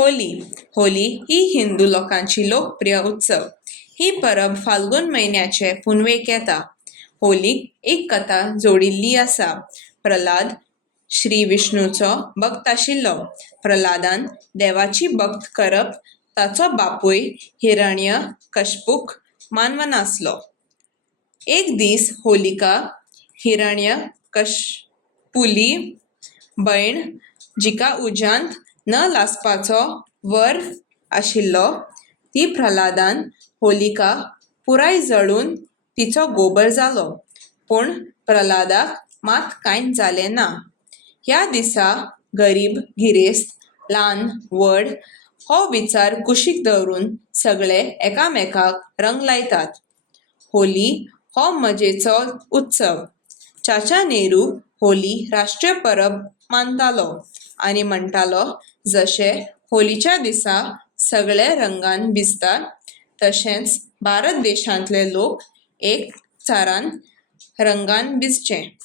होली होली ही हिंदू लोकांची लोकप्रिय उत्सव. ही परब फाल्गुन महिन्याचे पुनवेक येता. होलीक एक कथा जोडिल्ली आसा. प्रल्हाद श्री विष्णूचो भक्त आशिल्लो. प्रल्हादान देवाची भक्त करप ताचो बापूय हिरण्यकश्यपूक मानवनासलो. एक दीस होलिका हिरण्यकश्यपूली भयण जिका उज्यांत न लासपाचो वर आशिल्लो ती प्रल्हादान होलिका पुराय जळून तिचो गोबर जालो. पूण प्रल्हादाक मात कांयच जालें ना. ह्या दिसा गरीब गिरेस्त ल्हान व्हड हो विचार कुशीक दवरून सगळे एकामेकाक रंग लायतात. होली हो मजेचो उत्सव. चाचा नेहरू होली राष्ट्रीय परब मानतालो आनी म्हणटालो जशें होलीच्या दिसा सगळे रंगान भिजतात तशेंच भारत देशांतले लोक एक चारान रंगान भिजचे.